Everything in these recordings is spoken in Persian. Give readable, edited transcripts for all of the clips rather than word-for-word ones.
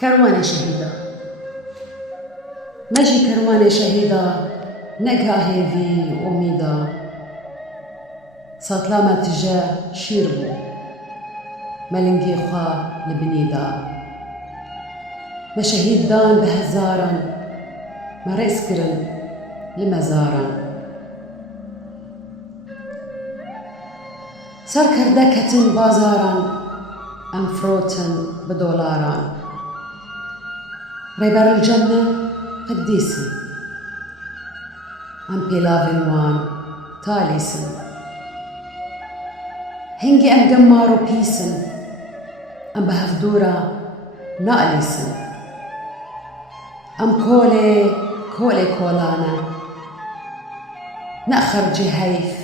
كروانة شهيدة ماجي كروانة شهيدة نقها هيفي وأميدة ساطلامة تجاه شيربو ملنجي خوا لبنيدا ما شهيد دان بهزارا ما رئيسكرن لمزارا صار كردكة بازارا أم فروتن بدولارا ريبر الجنة قديسن أم بيلافنوان تاليسن هنجي أم جمارو بيسن أم بهفدورا نقليسن أم كولي كولانا نأخر جهيف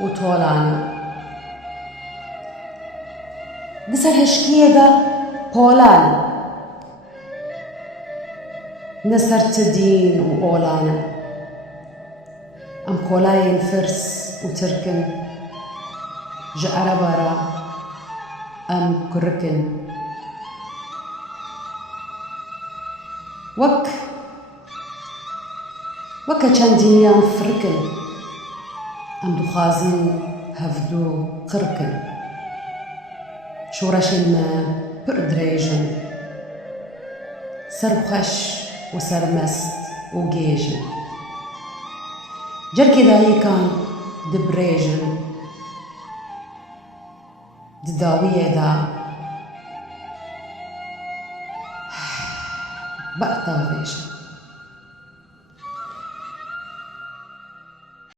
وطولانا نسر هشكيدا بولانا نسر تدين وأولانا أم كولاين فرس وتركن جأربارا أم كركن وكا چندینیان فرکن ام دخازن هفدو قرکن شورشن ما بردريجن سرخش وسرمست وجيجن جركي دايكان دبريجن دداوية دا بقطع فيجن